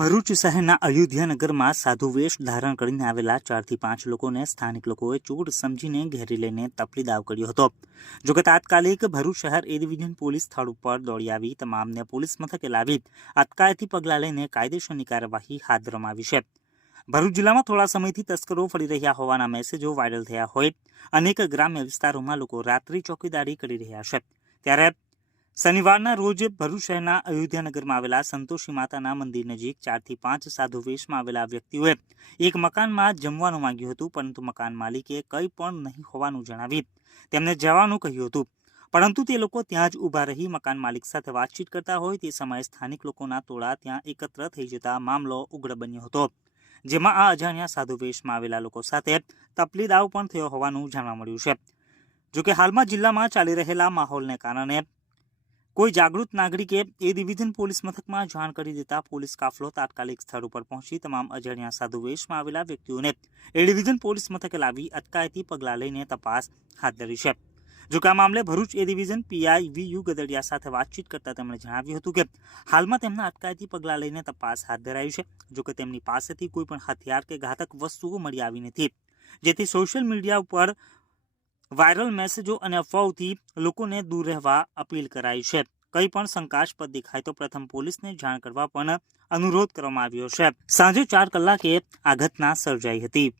ભરૂચ શહેરના અયોધ્યાનગરમાં સાધુ વેશ ધારણ કરીને આવેલા ચારથી પાંચ લોકોને સ્થાનિક લોકોએ ચોર સમજીને ઘેરી લઈને તપલી દાવ કર્યો હતો. જોકે તાત્કાલિક ભરૂચ શહેર એ ડિવિઝન પોલીસ સ્થળ ઉપર દોડી આવી, તમામને પોલીસ મથકે લાવી, અટકાયતી પગલાં લઈને કાયદેસરની કાર્યવાહી હાથ ધરવામાં છે. ભરૂચ જિલ્લામાં થોડા સમયથી તસ્કરો ફરી રહ્યા હોવાના મેસેજો વાયરલ થયા હોય. અનેક ગ્રામ્ય વિસ્તારોમાં લોકો રાત્રિ ચોકીદારી કરી રહ્યા છે. ત્યારે શનિવારના રોજ ભરૂચ શહેરના અયોધ્યાનગરમાં આવેલા સંતોષી માતાના મંદિર નજીક ચારથી પાંચ સાધુ વેશમાં આવેલા વ્યક્તિઓએ એક મકાનમાં જમવાનું માંગ્યું હતું, પરંતુ મકાન માલિકે કંઈ પણ નહીં હોવાનું જણાવી તેમને જવાનું કહ્યું હતું. પરંતુ તે લોકો ત્યાં જ ઊભા રહી મકાન માલિક સાથે વાતચીત કરતા હોય તે સમયે સ્થાનિક લોકોના ટોળા ત્યાં એકત્ર થઈ જતા મામલો ઉગ્ર બન્યો હતો, જેમાં આ અજાણ્યા સાધુ વેશમાં આવેલા લોકો સાથે તપલી દાવ પણ થયો હોવાનું જાણવા મળ્યું છે. જોકે હાલમાં જિલ્લામાં ચાલી રહેલા માહોલને કારણે કોઈ જાગૃત નાગરિકે એ ડિવિઝન પોલીસ મથકમાં જાણ કરી દેતા પોલીસ કાફલો તાત્કાલિક સ્થળ ઉપર પહોંચી તમામ અજાણ્યા સાધુ વેશમાં આવેલા વ્યક્તિઓને એ ડિવિઝન પોલીસ મથકે લાવી અટકાયતી પગલાં લઈને તપાસ હાથ ધરી છે. જોકે આ મામલે Bharuch A division PI V U Gadadiya સાથે વાતચીત કરતા તેમણે જણાવ્યું હતું કે હાલમાં તેમના અટકાયતી પગલાં લઈને તપાસ હાથ ધરાઈ છે. જોકે તેમની પાસેથી કોઈ પણ હથિયાર કે ઘાતક વસ્તુઓ મળી આવી નથી. જેથી સોશિયલ મીડિયા ઉપર વાયરલ મેસેજો અને અફવાઓથી લોકોને દૂર રહેવા અપીલ કરાઈ છે. કંઈ પણ શંકાસ્પદ દેખાય તો પ્રથમ પોલીસને જાણ કરવા પણ અનુરોધ કરવામાં આવ્યો છે. સાંજે ચાર કલાકે આ ઘટના સર્જાઈ હતી.